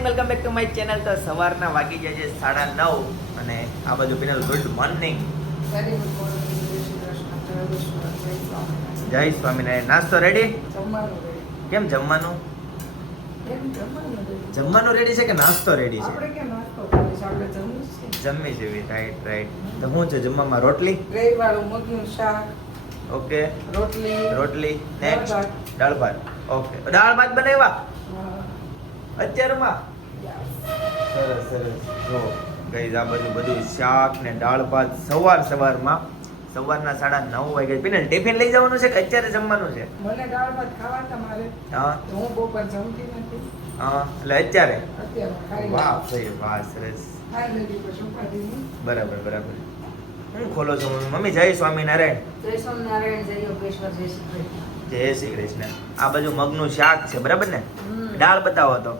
Morning, welcome back to my channel. તો સવારના વાગી જાય છે 9:30 અને આ બાજુ panel good morning. Very good morning. જય સ્વામિનારાયણ. નાસ્તો રેડી? જમવાનું ready. કેમ જમવાનું? જમવાનું રેડી છે કે નાસ્તો રેડી છે? આપણે કેમ નાસ્તો કરીએ છીએ? આપણે જમવું જ છે. જમી જેવી. Right right. તો શું છે જમવામાં? રોટલી, ગ્રેવી વાળું મગનું શાક, ઓકે, રોટલી નેક્સ્ટ દાળ દાળ ભાત. ઓકે, દાળ ભાત બનાવ્યા ભાત. અત્યારમાં? Yes. સરસ સરસ. જો ગાઈઝ આ બધું શાક ને દાળ ભાત સવારમાં સવારના 9:30 વાગે. પીને ટિફિન લઈ જવાનું છે કે અત્યારે જમવાનું છે? મને દાળ ભાત ખાવા તમારે હા તો હું બપોર જમતી નથી. હા, એટલે અત્યારે? અત્યારે ખાઈ વાહ ભાઈ વાહ, સરસ. ખાઈ લીધી પછી ઉપાધિની. બરાબર બરાબર. હું ખોલો છો મમ્મી? જય સ્વામિનારાયણ. જય સ્વામિનારાયણ, જય યોગેશ્વર, જય શ્રી કૃષ્ણ. જય શ્રી કૃષ્ણ. આ બાજુ મગનું શાક છે, બરાબર ને? દાળ બતાવો તો.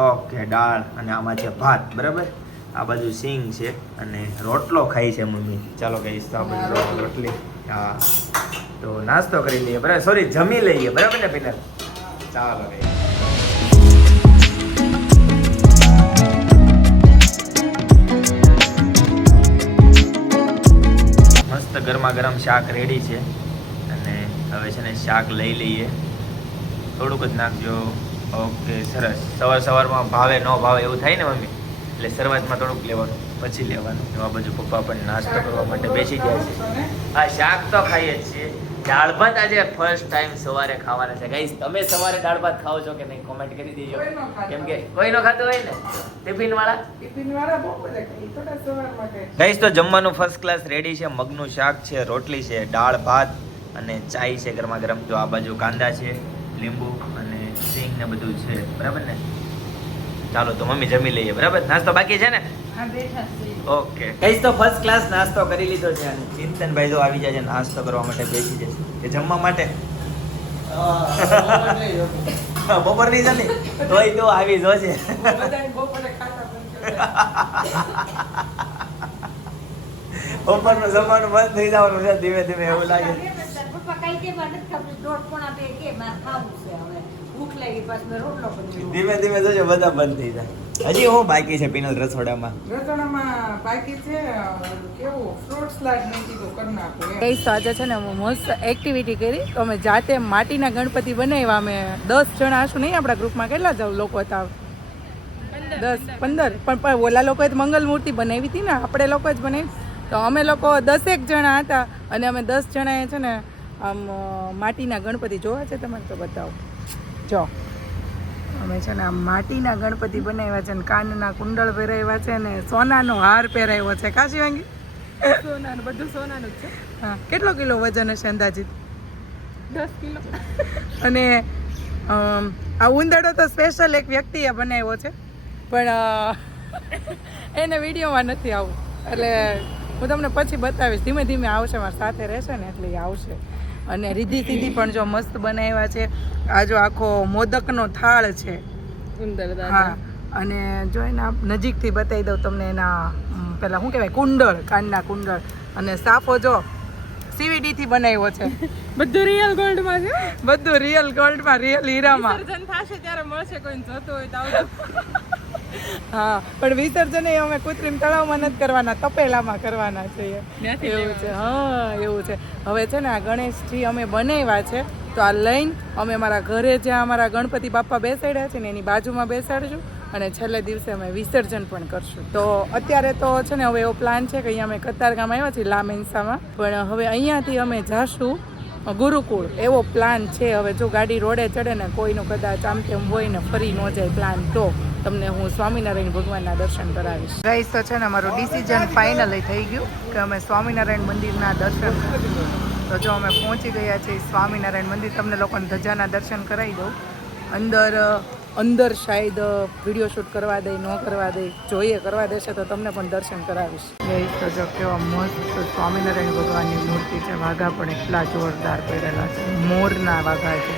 ઓકે, દાળ અને આમાં છે ભાત, બરાબર. આ બાજુ સિંગ છે અને રોટલો ખાઈ છે મમ્મી. ચાલો કહીશ તો આપણે રોટલી. હા, તો નાસ્તો કરી લઈએ, બરાબર. સોરી, જમી લઈએ, બરાબર ને પિનલ? ચાલો કહીશ. મસ્ત ગરમા ગરમ શાક રેડી છે અને હવે છે ને શાક લઈ લઈએ. થોડુંક જ નાખજો. ઓકે, સરસ. સવારમાં ભાવે ન ભાવે એવું થાય ને મમ્મી, એટલે શરૂઆતમાં થોડુંક લેવાનું, પછી લેવાનું. એવા બાજુ પપ્પા પણ નાસ્તો કરવા માટે બેસી ગયા છે. હા, શાક તો ખાઈએ જ છીએ. દાળ ભાત આજે ફર્સ્ટ ટાઈમ સવારે ખાવાના છે. ગાઈસ, તમે સવારે દાળ ભાત ખાઓ છો કે નહીં? કોમેન્ટ કરી દેજો. કેમ કે કોઈ નો ખાતો હોય ને ટિફિન વાળા. ટિફિન વાળા બહુ બધા ખાય. થોડા સવારમાં ખાય. ગાઈસ, તો જમવાનું ફર્સ્ટ ક્લાસ રેડી છે. મગનું શાક છે, રોટલી છે, દાળ ભાત અને ચાય છે ગરમા ગરમ. જો આ બાજુ કાંદા છે, લીંબુ અને સિંગ ને બધું છે, બરાબર ને? ચાલો તો મમ્મી જમી લઈએ, બરાબર. નાસ્તો બાકી છે ને? હા, બેઠા છીએ. ઓકે ગાઈસ, તો ફર્સ્ટ ક્લાસ નાસ્તો કરી લીધો છે અને ચિંતનભાઈ જો આવી જાય છે નાસ્તો કરવા માટે, બેસી જશે કે જમવા માટે. બપોર નહીં જમી તોય તો આવી જોશે. બધાય બપોરે ખાતા બંધ કરી દે. બપોરનું જમવાનું બંધ થઈ જવાનું છે ધીમે ધીમે, એવું લાગે. પપ્પા કઈ કે મને ખબર દોઢ પોણા બે કે મારે ખાવું છે, હવે ભૂખ લાગી પાછું મેં રોટલો બનાવ્યો. ધીમે ધીમે જોજો બધા બંધ થઈ જાય. હજી હું બાકી છે પિનલ રસોડામાં? રસોડામાં બાકી છે કેવું ફ્રૂટ સલાડ નહીં કીધું કરી નાખું એમ. ગઈ તો આજે છે ને અમે મસ્ત એક્ટિવિટી કરી. તો અમે જાતે માટીના ગણપતિ બનાવ્યા. અમે 10 જણા હશું નહીં આપણા ગ્રુપમાં. કેટલા જ લોકો હતા? 10-15. પણ ઓલા લોકોએ તો મંગલ મૂર્તિ બનાવી હતી ને, આપણે લોકો જ બનાવી. તો અમે લોકો 10 જણા હતા અને અમે 10 જણાએ છે ને આમ માટીના ગણપતિ જોવા છે. તમારે તો બતાવો. જો અમે છે ને આમ માટીના ગણપતિ બનાવ્યા છે ને કાનના કુંડળ પહેરાવ્યા છે ને સોનાનો હાર પહેરાવ્યો છે. કાશી વાંગી સોનાનું બધું સોનાનું જ છે. હા, કેટલો કિલો વજન હશે અંદાજિત? 10 કિલો. અને આ ઉંદરડો તો સ્પેશિયલ એક વ્યક્તિએ બનાવ્યો છે, પણ એને વિડીયોમાં નથી આવું, એટલે હું તમને પછી બતાવીશ. ધીમે ધીમે આવશે, મારી સાથે રહેશે ને એટલે એ આવશે. અને રીધી સીધી પણ જો મસ્ત બનાવ્યા છે. આ જો આખો મોદકનો થાળ છે. હા, અને જો એના નજીકથી બતાવી દઉં તમને એના પેલા શું કહેવાય, કુંડળ, કાનના કુંડળ. અને સાફો જો CVD થી બનાવ્યો છે. બધું રિયલ ગોલ્ડમાં છે. બધું રિયલ ગોલ્ડમાં, રિયલ હીરામાં. વિસર્જન થશે ત્યારે મળશે, કોઈને જોતું હોય તો આવજો. હા, પણ વિસર્જન એ અમે કૃત્રિમ તળાવમાં નથી કરવાના, તપેલામાં કરવાના છે. એવું છે. હા, એવું છે. હવે છે ને આ ગણેશજી અમે બનાવ્યા છે, તો આ લઈને અમે અમારા ઘરે જ્યાં અમારા ગણપતિ બાપા બેસાડ્યા છે ને એની બાજુમાં બેસાડશું અને છેલ્લે દિવસે અમે વિસર્જન પણ કરશું. તો અત્યારે તો છે ને હવે એવો પ્લાન છે કે અહીંયા અમે કતારગામ આવ્યા છીએ લામેન્સામાં, પણ હવે અહીંયાથી અમે જાશું ગુરુકુળ, એવો પ્લાન છે. હવે જો ગાડી રોડે ચડે ને કોઈનું કદાચ આમ તેમ હોય ને ફરી ન જાય પ્લાન, તો તમને હું સ્વામિનારાયણ ભગવાનના દર્શન કરાવીશ. ગાઈસ, તો છે ને અમારું ડિસિઝન ફાઇનલી થઈ ગયું કે અમે સ્વામિનારાયણ મંદિરના દર્શન. તો જો અમે પહોંચી ગયા છીએ સ્વામિનારાયણ મંદિર. તમને લોકોને ધજાના દર્શન કરાવી દઉં. અંદર શાયદ વિડીયો શૂટ કરવા દે, ન કરવા દે, જોઈએ કરવા દેશે તો તમને પણ દર્શન કરાવીશ. ગાઈસ, તો જો કેવા મસ્ત સ્વામિનારાયણ ભગવાનની મૂર્તિ છે. વાઘા પણ એટલા જોરદાર પહેરેલા છે, મોરના વાઘા છે.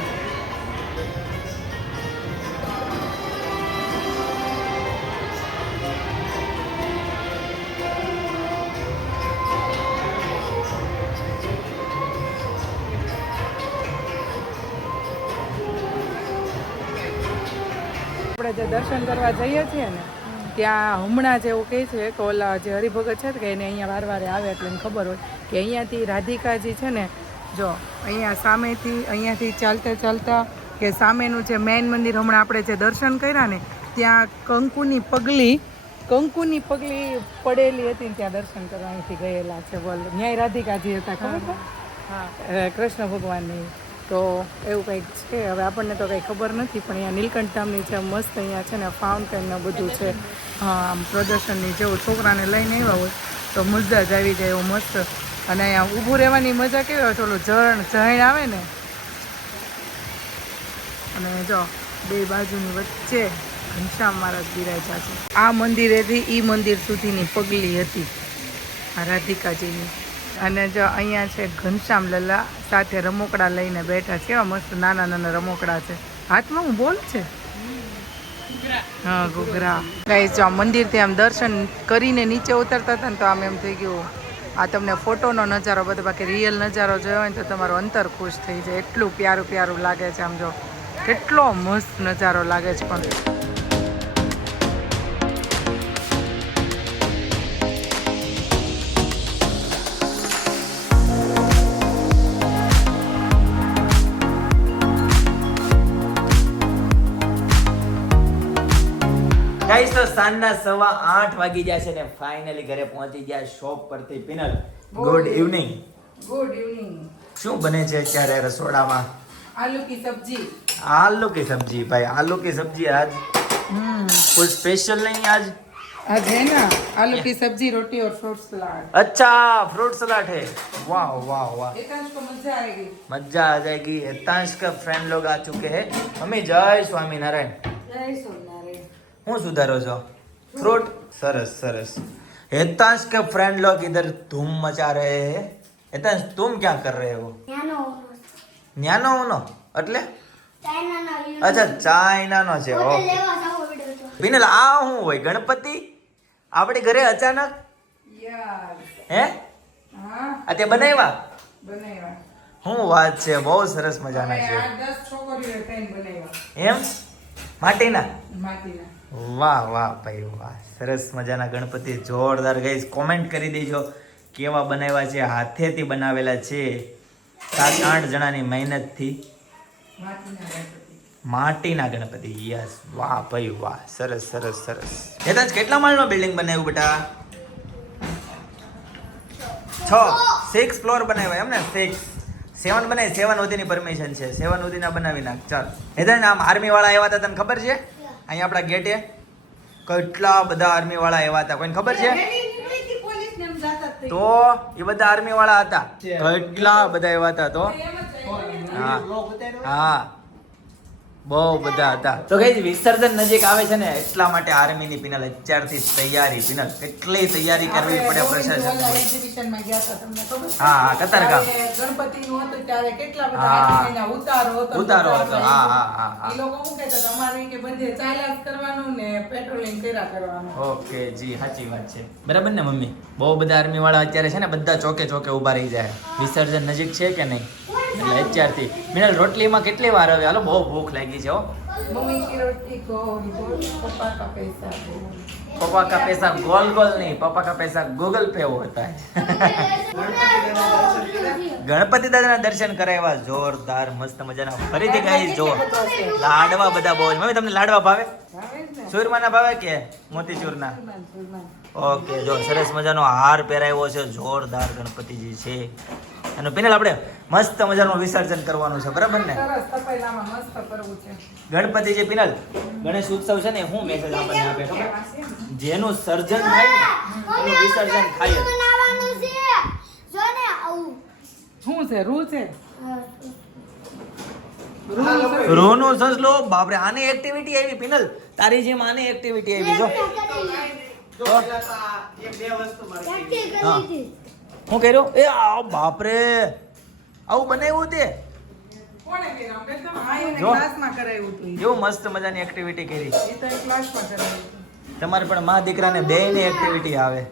આપણે આપણે જે દર્શન કરવા જઈએ છીએ ને ત્યાં હમણાં જ એવું કહે છે કે ઓલા જે હરિભગત છે કે એને અહીંયા વારવારે આવે એટલે એને ખબર હોય કે અહીંયાથી રાધિકાજી છે ને જો અહીંયા સામેથી અહીંયાથી ચાલતા ચાલતા કે સામેનું જે મેઇન મંદિર હમણાં આપણે જે દર્શન કર્યા ને ત્યાં કંકુની પગલી પડેલી હતી ને ત્યાં દર્શન કરવા અહીંથી ગયેલા છે બોલ ન્યાય રાધિકાજી હતા ખબર છે હા કૃષ્ણ ભગવાનની તો એવું કંઈક છે હવે આપણને તો કંઈ ખબર નથી પણ અહીંયા નીલકંઠ ધામની છે મસ્ત અહીંયા છે ને ફાઉન્ટેન ને બધું છે હા આમ પ્રદર્શનની જેવું છોકરાને લઈને આવ્યા હોય તો મજા જ આવી જાય એવું મસ્ત અને અહીંયા ઊભું રહેવાની મજા કેવી હોય ઓલું ઝરણ આવે ને અને જો બે બાજુની વચ્ચે ઘનશ્યામ મહારાજ બિરાજ્યા છે આ મંદિરેથી ઈ મંદિર સુધીની પગલી હતી આ રાધિકાજીની અને જો અહીંયા છે ઘનશ્યામ લલ્લા સાથે રમકડા લઈને બેઠા છે કેવા મસ્ત નાના નાના રમકડા છે હાથમાં હું બોલ છે હા ઘૂઘરા ગાઈસ જો મંદિરથી આમ દર્શન કરીને નીચે ઉતરતા હતા ને તો આમ એમ થઈ ગયું આ તમને ફોટોનો નજારો બધો બાકી રિયલ નજારો જોયો હોય ને તો તમારું અંતર ખુશ થઈ જાય એટલું પ્યારું પ્યારું લાગે છે આમ જો કેટલો મસ્ત નજારો લાગે છે પણ ગાઈસ તો સાંજના 8:15 વાગી ગયા છે ને ફાઇનલી ઘરે પહોંચી ગયા શોપ પરથી. Penal good evening. Good evening. શું બને છે અત્યારે રસોડામાં? आलू की सब्जी. आलू की सब्जी भाई, आलू की सब्जी आज कुछ स्पेशल नहीं आज है ना आलू की सब्जी रोटी और फ्रूट सलाद. अच्छा फ्रूट सलाद है. वाह वाह वाह, एकांश को मजा आएगी. मजा आ जाएगी. एतांश का फ्रेंड लोग आ चुके हैं. मम्मी जय स्वामीनारायण. જય સોમનારાયણ. હું સુધારો છો? फ्रूट. सरस सरस. एतांश के फ्रेंड लोग इधर धूम मचा रहे हैं. एतांश तुम क्या कर रहे हो? ન્યાનો ઓનો એટલે અચ્છા ચાઇનાનો છે. ઓકે બિનલ આ શું હોય? ગણપતિ આપણી ઘરે અચાનક? હે આ તે બનાવ્યા? શું વાત છે, બહુ સરસ મજાના છે. એમ માટીના? વાહ વાહ ભાઈ વાહ, સરસ મજાના ગણપતિ જોરદાર. ગાઈસ કોમેન્ટ કરી દેજો કેવા બનાવ્યા છે. હાથેથી બનાવેલા છે, 7-8 જણાની મહેનતથી માટીના ગણપતિ. યસ વાહ ભાઈ વાહ, સરસ સરસ સરસ. એતાજ કેટલા માળનો બિલ્ડિંગ બનાવ્યું બેટા? 6 ફ્લોર બનાવ્યા એમ ને? 7 બનાવી. 7 સુધીની પરમિશન છે. 7 સુધીના બનાવી નાખ. ચાલ એતાજ આમ આર્મી વાળા આવ્યા હતા, તને ખબર છે? અહીંયા આપણા ગેટે કેટલા બધા આર્મી વાળા આવ્યા હતા, કોઈને ખબર છે? તો એ બધા આર્મી વાળા હતા, કેટલા બધા એવા હતા. તો હા બહુ બધા હતા. તો કઈ વિસર્જન નજીક આવે છે ને એટલા માટે આર્મી ની પિનલ અત્યારથી તૈયારી. પિનલ કેટલી તૈયારી કરવી પડે પ્રશાસન. હા હા કતારગામ ગણપતિ નું હતું ત્યારે કેટલા બધા ઉતારો હતો. હા હા હા એ લોકો શું કહેતા તમારે કે બધે ચાલ્યા કરવાનું ને પેટ્રોલિંગ કર્યા કરવાનું. ઓકે જી સાચી વાત છે. બરાબર ને મમ્મી? બહુ બધા આર્મી વાળા અત્યારે છે ને બધા ચોકે ચોકે ઉભા રહી જાય. વિસર્જન નજીક છે કે નહીં એટલે અત્યારથી. મિનલ રોટલીમાં કેટલી વાર હવે? હાલો બહુ ભૂખ લાગી છે. મમ્મી की रोटी को पापा का पैसा पापा का पैसा गोल गोल नहीं, पापा का पैसा गूगल पे होता है. ગણપતિ દાદાના દર્શન કરાવ્યા જોરદાર મસ્ત મજાના. ફરીથી ગાઈસ જો લાડવા બધા બહુ. મમ્મી તમને લાડવા ભાવે? સુરમાના ભાવે કે મોતીચૂરના? ઓકે જો સરસ મજાનો હાર પહેરાવ્યો છે, જોરદાર ગણપતિજી છે. અને પિનલ આપણે મસ્ત મજાનું વિસર્જન કરવાનું છે, બરાબર ને? ગણપતિજી પિનલ ગણેશ ઉત્સવ છે ને શું મેસેજ આપણને આપે ખબર? જેનું સર્જન થાય ને એનું વિસર્જન થાય. શું છે? રૂ છે રોનો સસલો. બાપરે આની એક્ટિવિટી આવી પિનલ, તારી જેમ આની એક્ટિવિટી આવી. જો હું કર્યો એ આ બાપરે આવું બનાવ્યું તે જો મસ્ત મજાની એક્ટિવિટી કરી. તમારે પણ માં દીકરાને બેયની એક્ટિવિટી આવે.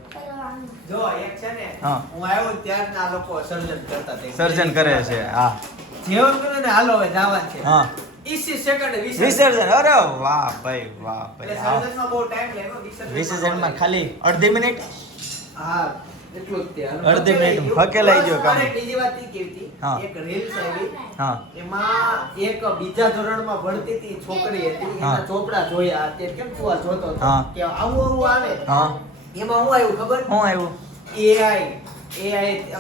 જો એક છે ને હા હું આવ્યો ત્યારના લોકો સર્જન કરતા હતા. સર્જન કરે છે. હા જેવું કરે ને હાલો હવે જવાનું છે. હા 20 સેકન્ડ વિસર્જન. અરે વાહ ભાઈ વાહ એટલે ભાઈ. હા. સર્જનમાં બહુ ટાઈમ લાગ્યો વિસર્જનમાં ખાલી અડધી મિનિટ. હા એટલું જ તે અડધી મિનિટ હકેલાઈ ગયો કામ. મારે બીજી વાત ઈ કેવી હતી, હા. એક રીલ્સ આવી હા એમાં એક બીજા ધોરણમાં ભણતી હતી છોકરી હતી હા. એના ચોપડા જોયા અત્યારે કેમ તું આ જોતો હતો હા. કે આવું આવે હા એમાં શું આવ્યું ખબર શું આવ્યું? AI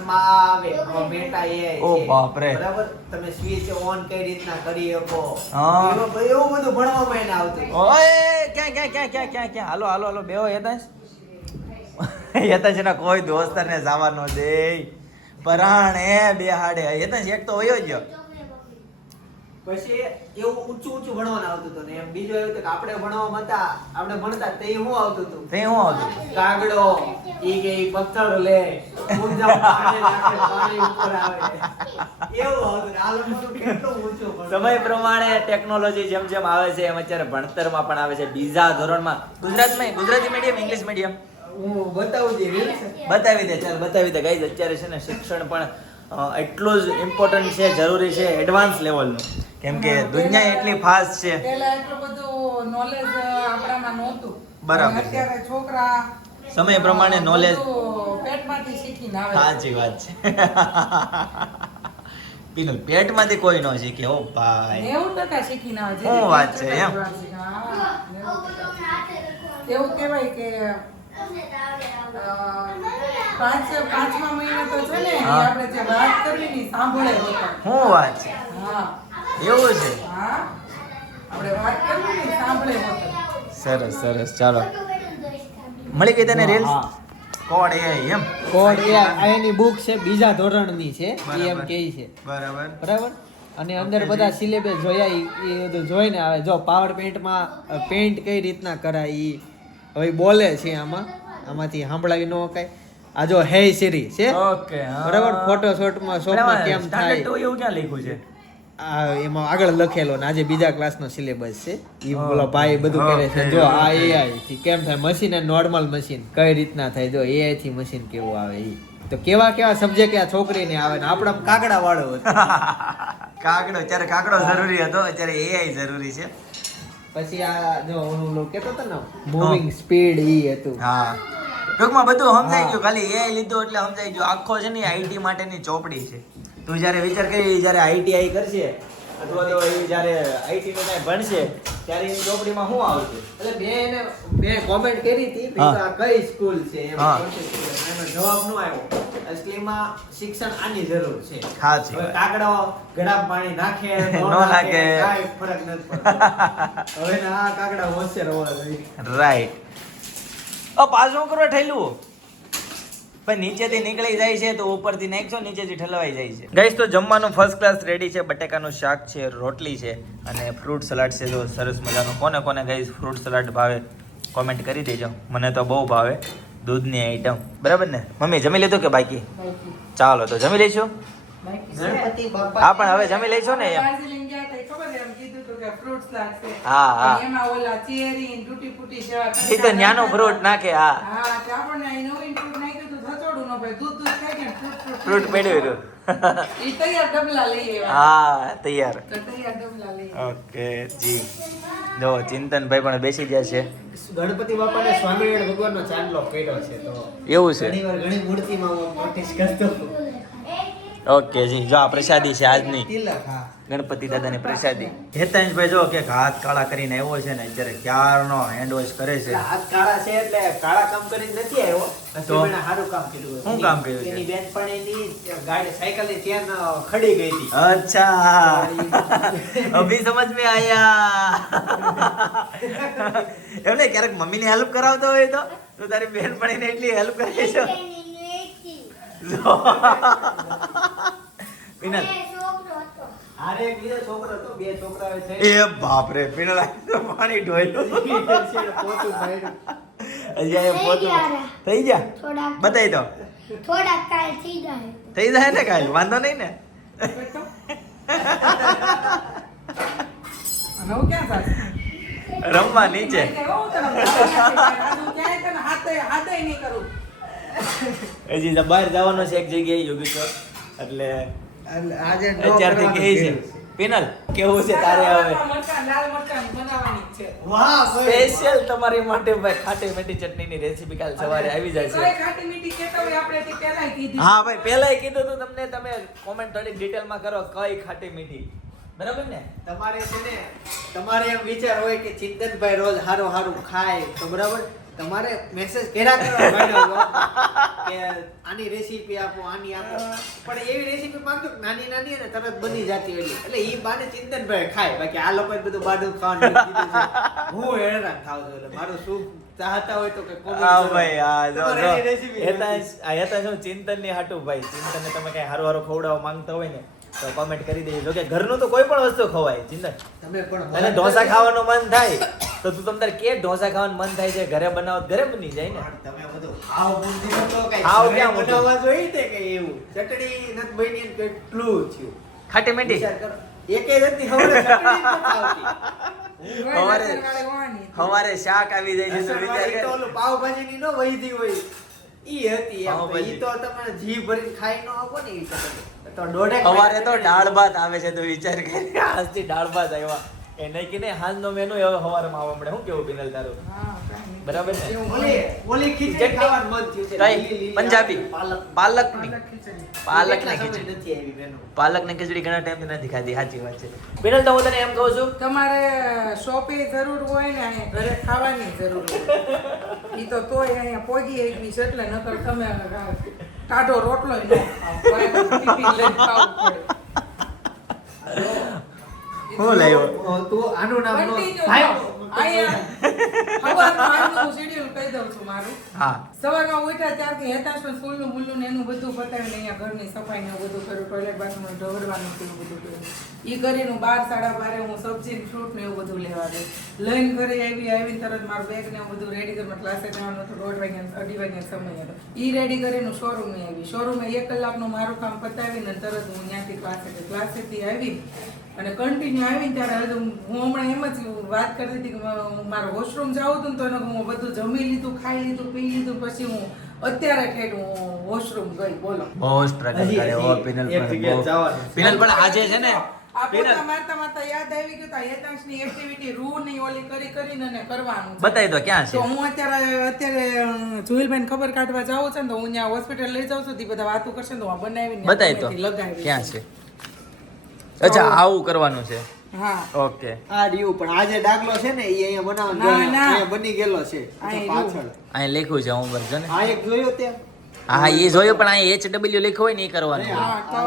માં આવે મેટા AI ઓ બાપરે. બરાબર તમે સ્વિચ ઓન કઈ રીતના કરી શકો હા. એવું બધું ભણવામાં એને આવતું ઓય ક્યાં હાલો હાલો હાલો બેહો યતાંશ. યતાંશ એના કોઈ દોસ્તારને જવા ન દે. પરાણે બે હાડે યતાંશ એક તો વયો ગયો. પછી એવું ઊંચું ભણવાનું આવતું હતું ને એમ બીજું એવું હતું કે આપણે ભણતા તે શું આવતું હતું તે શું આવતું? કાગડો ઈ કે ઈ પથ્થર લે ઊંચા પાણી નાખે પાણી ઉપર આવે એવું આવતું ને આ લોકોનું કેટલું ઊંચું ભણવું. સમય પ્રમાણે ટેકનોલોજી જેમ જેમ આવે છે એમ અત્યારે ભણતરમાં પણ આવે છે. બીજા ધોરણમાં ગુજરાતમાં ગુજરાતી મીડિયમ ઇંગ્લિશ મીડિયમ હું બતાવું છું રીલ્સ બતાવી દે. ચાલ બતાવી દે ગાઈઝ. અત્યારે છે ને શિક્ષણ પણ એટલું જ ઇમ્પોર્ટન્ટ છે, જરૂરી છે, એડવાન્સ લેવલનું. કેમ કે દુનિયા એટલી ફાસ્ટ છે. પહેલા એટલું બધું નોલેજ આપણામાં નહોતું. બરાબર છે. અત્યારે છોકરા સમય પ્રમાણે knowledge બધું પેટમાંથી શીખીને આવે. સાચી વાત છે. પીનલ પેટમાંથી કોઈ ન શીખે. ઓ ભાઈ 90% શીખીને આવે. શું વાત છે, એમ? હા, 90%. એવું કહેવાય કે પાંચમા મહિને તો છે ને હા. આપણે જે વાત કરવી ને ઈ સાંભળે હોતા. શું વાત છે? હા એવું છે? હા આપણે વાત કરવી ને ઈ સાંભળે હોતા. સરસ સરસ. ચાલો મળી ગઈ તને રીલ્સ? હા. કોડ એ એમ કોડ એ એની બુક છે બીજા ધોરણની છે બરાબર. એમ કહે છે બરાબર. બરાબર અને અંદર બધા સિલેબસ જોયા એ બધું જોઈને આવે જો પાવર પોઈન્ટમાં પેઇન્ટ કઈ રીતના કરાય ઈ હવે બોલે છે આમાંથી સાંભળાવી ન કાંઈ આ જો હે સિરી છે ઓકે. બરાબર ફોટોશોટમાં શોપમાં કેમ થાય એવું ક્યાં લખ્યું છે? આ એમાં આગળ લખેલો ને આજે બીજા ક્લાસનો સિલેબસ છે ઈ બોલો ભાઈ બધું કરે છે જો આ AI થી કેમ થાય મશીન અને નોર્મલ મશીન કઈ રીતના થાય જો AI થી મશીન કેવું આવે ઈ તો કેવા સબ્જેક્ટ આ છોકરીને આવે ને આપણા કાગડા વાળો હતો કાગડો ત્યારે કાગડો જરૂરી હતો, અત્યારે AI જરૂરી છે. પછી આ જો ઓલું કેતો હતો ને મૂવિંગ સ્પીડ ઈ હતું હા ટૂંકમાં બધું સમજાઈ હા. ગયું. ખાલી AI લીધું એટલે સમજાઈ ગયું. આખો છે ને IT માટેની ચોપડી છે. તું જ્યારે વિચાર કરી જ્યારે ITI કરશે અથવા તો એ જ્યારે IT નું કાંઈ ભણશે ત્યારે એની ચોપડીમાં શું આવશે? એટલે બે કોમેન્ટ કરી હતી હા. આ કઈ સ્કૂલ છે એમ હા. કોણ છે સ્કૂલ? એનો જવાબ ન આવ્યો અસલીમાં શિક્ષણ આની જરૂર છે સાચી હવે વાત. કાગડો ગળામાં પાણી નાખે ન ન નાખે. નાખે કાંઈ ફરક નથી પડતો હવે ના આ કાગડા હોશિયાર હોવા જોઈએ રાઈટ. પાછું કરવા ઠેલું પણ નીચેથી નીકળી જાય છે તો ઉપરથી નાખશો નીચેથી ઠલવાઈ જાય છે. ગાઈસ તો જમવાનું ફર્સ્ટ ક્લાસ રેડી છે. બટેકાનું શાક છે, રોટલી છે અને ફ્રૂટ સલાડ છે. તો સરસ મજાનું. કોને કોને ગાઈસ ફ્રૂટ સલાડ ભાવે કોમેન્ટ કરી દેજો. મને તો બહુ ભાવે. દૂધની આઈટમ બરાબર ને? મમ્મી જમી લીધું કે બાકી? ચાલો તો જમી લઈશું. ગણપતિ બાપા હા પણ હવે જમી લઈશું ને એમ. દાર્જિલિંગ ગયા તા એ ખબર છે એમ કીધું હતું કે fruits લાગશે. હા, હા. અને એમાં ઓલા ચેરી ને તૂટી ફૂટી જેવા એ તો ન્યાનું ફ્રૂટ નાખે. હા હા તો આપણને અહીં નવીન fruit નાખ્યું તો થચોડું ન ભાઈ દૂધ ખાઈ ગયા ફ્રૂટ પડ્યું હતું. એ તૈયાર ડબલા લઈ આવ્યા. હા તૈયાર. તો તૈયાર ડબલા લઈ આવ્યા. ઓકે જી. જો ચિંતનભાઈ પણ બેસી ગયા છે. ગણપતિ બાપાને સ્વામિનારાયણ ભગવાનનો ચાંદલો કર્યો છે તો એવું છે? ઘણીવાર ઘણી મૂર્તિમાં હું નોટિસ કરતો હતો. ઓકે જી. જો આ પ્રસાદી છે આજની તિલક હા ગણપતિ દાદાની પ્રસાદી. હેતાંશભાઈ જો કે હાથ કાળા કરીને આવ્યો છે ને અત્યારે ક્યારનો હેન્ડ વોશ કરે છે. એટલે હાથ કાળા છે એટલે કાળા કામ કરીને નથી આવ્યો તો? અશ્વિને સારું કામ કર્યું શું કામ કર્યું છે? એની બેનપણીની ગાડી સાયકલની ચેન ખડી ગઈ હતી અચ્છા અભી સમજ में આયા. એમને ક્યારેક મમ્મીની હેલ્પ કરાવતો હોય તો તારી બેનપણીને એટલી હેલ્પ કરે છે. પિનલ હારે એક બીજો છોકરો હતો બે છોકરા હવે થઈ એ બાપ રે પિનલ આ તો પાણી ઢોળ્યું. પોતું ભાઈ હજી આ પોતું થઈ ગયા. બતાવી દો. થોડા કાલ થઈ જાય થઈ જાય ને કાંઈ વાંધો નહીં ને. અને હું ક્યાં જાશ? રમવા નીચે. કેવું તને ક્યાંય તને હાથે નહીં કરું. હજી તો બહાર જવાનો છે એક જગ્યાએ યોગેશ્વર એટલે આજે અત્યારથી કહે છે પિનલ કેવું છે તારે હવે મરચાં, લાલ મરચાં બનાવવાની છે. વાહ સ્પેશિયલ તમારી માટે ભાઈ ખાટી મીઠી ચટણીની રેસીપી કાલ સવારે આવી જાય કઈ છે. ખાટી મીઠી કહેતા હોય આપણે તે પહેલાય કીધી. હા ભાઈ પહેલાય કીધું તું તમને, તમે કોમેન્ટ થોડી ડિટેલમાં કરો કઈ ખાટી મીઠી, બરાબર ને? તમારે છે ને તમારે એમ વિચાર હોય કે ચિંતનભાઈ રોજ હારું હારું ખાય તો બરાબર તમારે મેસેજ કર્યા કરો ભાઈનો કે આની રેસીપી આપો આની આપો, પણ એવી રેસીપી માંગતો કે નાની નાની અને તરત બની જતી હોય એટલે ઈ બાને ચિંતનભાઈ ખાય, બાકી આ લોકોએ બધું બાડું ખાવાનું કીધું છે. હું હેરાન થાવ છું એટલે મારું શું ચાહતા હોય તો કે હા ભાઈ હા જો તમારે જો એની recipe હેતા શું ચિંતનની હાટું ભાઈ, ચિંતનને તમે કઈ હારું હારું ખવડાવવા માંગતા હોય ને તો કોમેન્ટ કરી દેજો. જો કે ઘરનું તો કોઈ પણ વસ્તુ ખવાય ચિંતન. તમે પણ તને ઢોસા ખાવાનું મન થાય તો તું તમને કે ઢોસા ખાવાનું મન થાય છે ઘરે બનાવો તો ઘરે બની જાય ને. તમે બધું ખાવ બુંદી તો કઈ ખાવ ઘરે ક્યાં મૂકી? બનાવવા જોઈએ ને કે એવું ચટણી નથી બની ને કેટલું થયું ખાટી મીઠી વિચાર કરો એકે નથી હવે ચટણી જ નથી આવતી. સવારે લસણવાળી હોવાની. સવારે શાક આવી જાય છે તો વિચાર અસરવાળી તો કર. ઓલું પાવભાજીની નો વહીતી હોય ઈ હતી એમ. પાવભાજી. ઈ તો તમે જી ભરીને ખાઈ નો આપો ને ઈ ચટણી. તો દોઢેક સવારે તો દાળ ભાત આવે છે તો વિચાર કર આજથી દાળ ભાત આવ્યા એ નહીં કે નહીં હાલનો મેનુ હવે સવારમાં આવવા મળે. શું કેવું પિનલ તારું? હા, કાંઈ નહીં. બરાબર ને? ઓલી ખીચડી ચટણી. ખાવાનું મન થયું છે કઈ? લીલી લીલી પંજાબી? પાલક પાલકની પાલક ખીચડી. પાલકની કેટલા સમય ખીચડી. નથી આવી મેનુ. પાલકની ખીચડી ઘણા ટાઈમથી નથી ખાધી, સાચી વાત છે. પિનલ તો હું તને એમ કહું છું તમારે શોપે જરૂર હોય ને અહીંયા ઘરે ખાવાની જરૂર હોય ઈ તો તોય અહીંયા પોગી એકની છે એટલે નકર તમે ટાઢો રોટલો ન ખાઓ. ટિફિન લઈને ખાવું પડે. હું લાવ્યો? તું આનું નામ નો Continue ભાઈ, ખાઓ. અહીંયા સવારમાં આજનું schedule કહી દઉં છું મારું. હા સવારમાં ઉઠ્યા ત્યારથી હેતાશ પણ ફૂલનું બુલનું ને એનું બધું પતાવીને અહીંયા ઘરની સફાઈ ને એવું બધું કર્યું, ટોયલેટ બાથરૂમ ઢવરવાનું ને એવું બધું કર્યું. ઈ કરીને 12 સાડા 12 હું સબ્જી ફ્રૂટ ને એવું બધું લેવા ગઈ. લઈને ઘરે આવીને તરત મારું બેગ ને એવું બધું રેડી કરી મારે ક્લાસે જવાનું હતું. 1:30 વાગ્યાનો સમય હતો. ઈ રેડી કરીને શોરૂમે આવી. શોરૂમે 1 કલાકનું મારું કામ પતાવીને તરત હું ત્યાંથી ક્લાસેથી આવી અને કન્ટિન્યુ આવીને ત્યારે હજુ હું હમણાં એમ જ વાત કરતી હતી કે મારે વોશરૂમ જવું હતું ને તો એને હું બધું જમી લીધું, ખાઈ લીધું, પી લીધું, પછી હું અત્યારે ઠેઠ હું વોશરૂમ ગઈ. બોલો બહુ સ્ટ્રગલ કરે હો પિનલ એક પણ જગ્યાએ બહુ. જવાનું. પિનલ પણ આજે છે ને આ પિનલ પોતા મારતા મારતા યાદ આવી ગયું તા હેતાંશની એક્ટિવિટી રૂ ની ઓલી કરીને અને કરવાનું છે. બતાવી દો ક્યાં તો છે. હું અત્યારે જુહિલભાઈને ખબર કાઢવા જાઉં છે ને તો હું ત્યાં હોસ્પિટલ લઈ જાઉં છું તે બધા વાતો કરશે ને તો હું બનાવીને બતાવી દો લગાવી ક્યાં છે. અચ્છા આવું કરવાનું છે. હા ઓકે આ રહ્યું પણ આ જે ડાગલો છે ને ઈ અહીંયા બનાવવાનો ના, જોયો. ના. અહીંયા બની ગયેલો છે અહીં પાછળ અહીં લખ્યું છે હોમવર્ક છે ને. આ એક જોયો ત્યાં હા એ જોયું પણ અહીં HW લખ્યું હોય ને એ કરવાનું. હા તો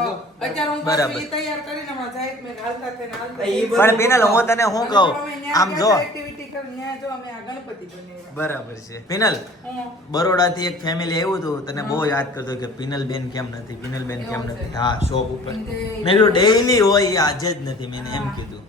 અત્યારે હું બરાબર. પાછું ઈ તૈયાર કરીને હમણાં જાય મેં હાલતા થઈને હાલતા ઈ થઈને. પણ પિનલ હું તને શું કહું અમે ન્યા આમ જો ગયા activity કરી, ન્યા જો અમે આ ગણપતિ બનાવ્યા. બરાબર છે પિનલ હું બરોડાથી એક ફેમિલી આવ્યું હતું તને બહુ યાદ કરતો કે પિનલ બેન કેમ નથી, પિનલ બેન કેમ એવું છે. નથી. હા શોપ ઉપર એમ તે- મેં કીધું ડેઈલી હોય એ આજે જ નથી, મેં એને એમ કીધું.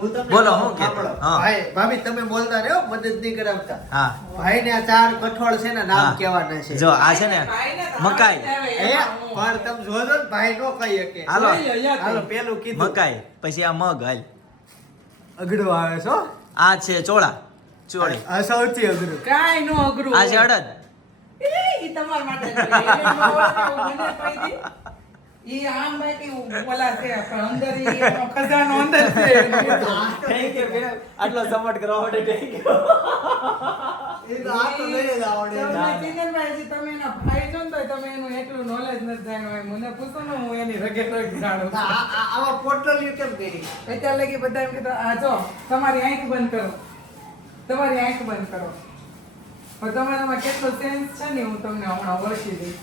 હું તમને બોલો, કહું, હું કહેતો? સાંભળો. હા. ભાઈ ભાભી તમે બોલતા રહ્યો મદદ નહીં કરાવતા. હા ભાઈ ને આ 4 કઠોળ છે ને નામ હા. કહેવાના છે. જો આ છે ને ભાઈને તો મકાઈ. આવે એ એમાં હું. પણ તમે જોજો ને ભાઈ નો કહી શકે. હાલો. જોઈ લો, યાદ હાલો આવી. પેલું કીધું મકાઈ પછી આ મગ હાલ અઘડું આવે છો. આ છે ચોળા ચોળી આ સૌથી અઘરું. કાંઈ નો અઘરું આ છે હોય. અડદ ઈ તમારા માટે છે. એને ન હોય તો મને કહી દે. ઈ આમ બાકી ઓલા છે પણ અંદર ઈ એનો ખજાનો અંદર છે. Thank you, penal. આટલો સપોર્ટ કરવા માટે thank you. એ તો આ તો લઈ જ આવડે. તમને ચિંતનભાઈજી તમે એના ભાઈ છો ને તોય તમે એનું એટલું knowledge નથી જાણ્યું હોય. મને પૂછો ને હું એની રગે રગ જાણું છું. આવા પોટલીઓ કેમ કરી? અત્યારે લગી બધા એમ કહેતા આ જો તમારી આંખ બંધ કરો, તમારી આંખ બંધ કરો. પણ તમારામાં કેટલો સેન્સ છે ને હું તમને હમણાં ઓળખી દઈશ.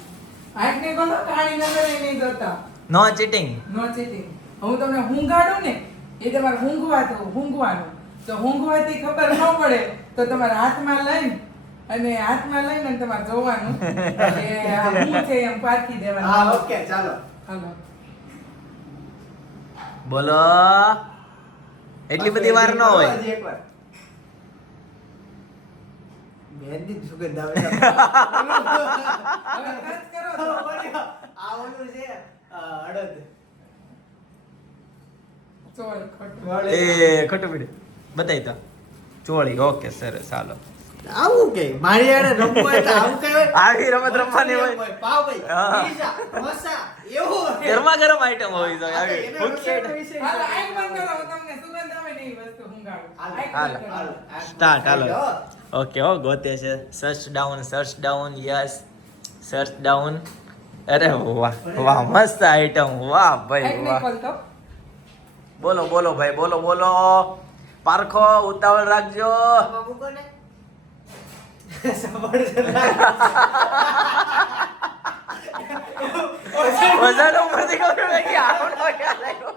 આંખ નહીં ખોલો, કાળી નજરે નહીં જોતા. No cheating. નો ચીટિંગ. હું તમને ઊંઘાડું ને એ તમારે ઊંઘવાનું. તો ઊંઘવાથી ખબર ન પડે તો તમારે હાથમાં લઈને તમારે જોવાનું કે આ શું છે એમ પારખી દેવાનું. હા ઓકે ચાલો. હાલો. બોલો એટલી બધી વાર ન હોય. હજી એકવાર. મહેંદી જ સુગંધ આવે. હવે ટચ કરો તો. આ ઓલું છે અડદ. ચોળ ખોટું. એ ખોટું પીડે બતાવી તો ચોળી. ઓકે સરસ હાલો આવું કે મારી યાર રમવું હોય તો આવું કહેવાય. આવી રમત રમવાની હોય. પાવભાઈ, હા. પીઝા, ઢોસા, એવું હોય. ગરમા ગરમ આઈટમ હોવી જોઈએ આવી એના ભૂખ્યા રસોઈનો વિષય હાલો, છે. આંખ બંધ કરો, હું તમને સુગંધ આવે ને એ વસ્તુ ઊંઘાડું. આંખ હાલો, બંધ કરો. હાલો. સ્ટાર્ટ હાલો ઓકે હો ગોતે છે search down yes search down અરે વાહ વાહ મસ્ત આઈટમ વાહ ભાઈ આંખ નહીં વાહ ખોલતો. બોલો બોલો ભાઈ બોલો બોલો પારખો ઉતાવળ રાખજો આમાં મૂકો ને. સફરજન રાખો. વજન ઉપરથી ખબર પડી કે આવડો ક્યાં લાગ્યો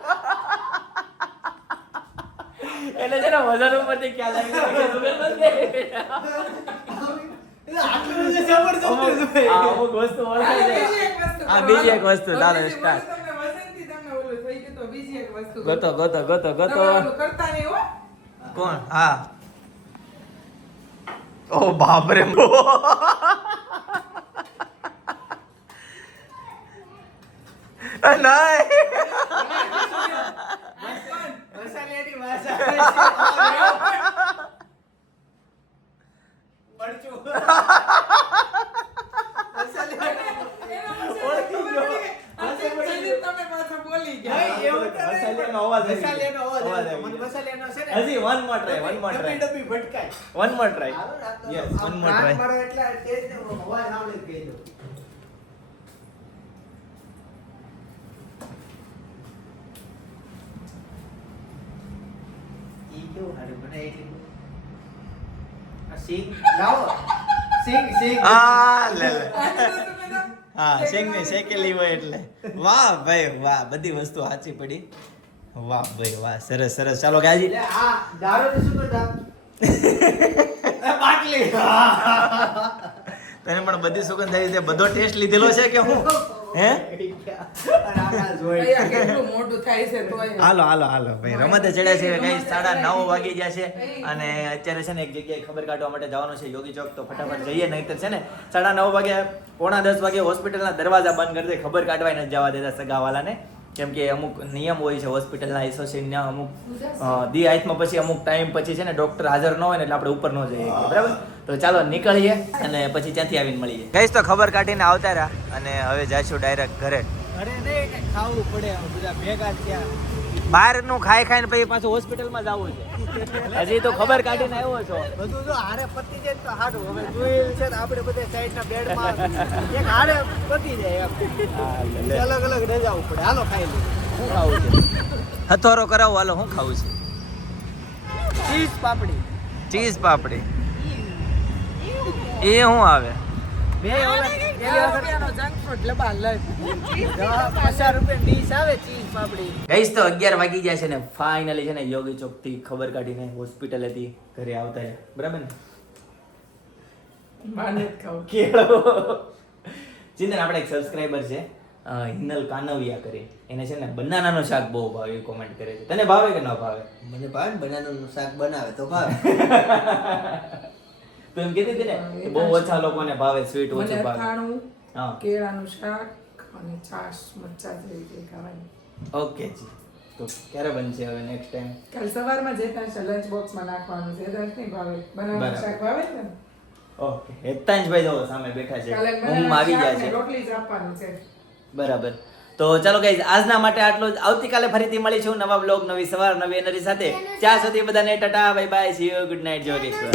એટલે છે ને વજન ઉપરથી ક્યાં લાગ્યો કે સુગર નથી આટલું બધું સફરજન જોઈએ. આ અમુક વસ્તુ ઓળખાય છે આ બીજી એક વસ્તુ, ચાલો, start. તમને વસંતથી તમને ઓલું થઈ ગયું તો બીજી એક વસ્તુ ગોતો ગોતો ગોતો તમે ગોતો ઓલું કરતા નહીં હો. કોણ હા ઓ બાપરે નહીં મસાલિયાની વાસ આવે છે. મરચું. તમે પાછા બોલી ગયા. નહીં, એવું તો નહીં. મસાલિયાનો અવાજ આવી ગયો. મસાલિયાનો અવાજ અવાજ આવે. આવી મને ગયો. મસાલિયાનો છે ને. હજી one more try, one more try. ડબ્બી ભટકાય. વન મોર ટ્રાય હાલો ને, આ તો Yes, આમ one more કાન try. મારો એટલે ટેસ્ટ અવાજ આવડે જ કહેજો. ઈ કેવું હારું બને એટલે. આ સિંગ લાવો. સિંગ. આ લે લે આની વસ્તુ બધા હા શેંગને શેકેલી હોય એટલે વાહ ભાઈ વાહ બધી વસ્તુ સાચી પડી વાહ ભાઈ વાહ સરસ સરસ ચાલો ગાજી એટલે આ દારૂની શું કરતા? બાટલી. તને પણ બધી સુગંધ આવી છે બધો ટેસ્ટ લીધેલો છે કે હું હે અહીંયા કેટલું મોટું થાય છે તોય. હાલો હાલો હાલો ભાઈ રમતે ચડ્યા છે ગાઈસ 9:30 વાગી ગયા છે અને અત્યારે છે ને એક જગ્યાએ ખબર કાઢવા માટે જવાનું છે યોગી ચોક તો ફટાફટ જઈએ નહીંતર છે ને 9:30 વાગે 9:45 વાગે હોસ્પિટલના દરવાજા બંધ કરી દે ખબર કાઢવાય નથી જવા દેતા સગાવાલાને કેમ કે અમુક નિયમ હોય છે હોસ્પિટલના એસોસિએશનના અમુક દી હાથમાં પછી અમુક ટાઈમ પછી છે ને ડોક્ટર હાજર ન હોય ને એટલે આપણે ઉપર ન જઈએ બરાબર તો ચાલો નીકળીએ અને પછી ત્યાંથી આવીને મળીએ ગઈશ તો ખબર કાઢીને આવતા રહ્યા અને હવે જઈશું ડાયરેક્ટ ઘરે અરે નહીં ને ખાવું પડે બધા ભેગા થયા. બહારનું ખાઈ ખાઈને પછી પાછું હોસ્પિટલમાં જવું છે હજી તો ખબર કાઢીને આવ્યો છો બધું જો હારે પતી જાય ને તો સારું. હવે જોયેલ છે ને આપણે બધા સાઈડના બેડમાં એક હારે પતી જાય એમ. અલગ અલગ રજાવું પડે. હાલો ખાઈ લો. શું ખાવું છે હથોરો કરાવો હાલો શું ખાવું છે ચીઝ પાપડી. ચીઝ પાપડી એ શું આવે બે રૂપિયાનો જંક ફૂડ લબા લઈ. 50 રૂપિયા ડીશ આવે ચીઝ પાપડી. ગઈશ તો 11 વાગી ગયા છે ને ફાઇનલી છે ને યોગી ચોક થી ખબર કાઢીને હોસ્પિટલેથી ઘરે આવતા રહ્યા બરાબર ને માને જ ખાવું. કેળો ચિંતન આપણે એક સબસ્ક્રાઇબર છે હિનલ કાનવિયા કરી એને છે ને બનાનાનો શાક બહુ ભાવે એ કોમેન્ટ કરે છે તને ભાવે કે ન ભાવે મને ભાવે ને બનાનાનું શાક બનાવે તો ભાવે. તો એમ કીધી હતી ને કે બહુ ઓછા લોકોને ભાવે સ્વીટ મને ઓછું ભાવે અથાણું, હા કેળાનું શાક અને છાશ મરચા જેવી કંઈ ખાવાની. ઓકે જી તો ક્યારે બનશે હવે નેક્સ્ટ ટાઈમ કાલ સવારમાં જે થાય છે લંચ બોક્સમાં નાખવાનું છે એ દસ નહીં ભાવે. બનાવવાનું બરાબર. શાક ભાવે છે ને? ઓકે હેતાંશભાઈ જો સામે બેઠા છે કાલે ઊંઘમાં આવી બનાવવાનું ગયા શાક ને છે રોટલી જ આપવાનું છે. બરાબર તો ચાલો ગાઈઝ આજના માટે આટલું જ આવતીકાલે ફરીથી મળીશું નવા બ્લોગ નવી સવાર નવી એનર્જી સાથે ત્યાં સુધી બધાને tata bye bye see you good night Jogeshwar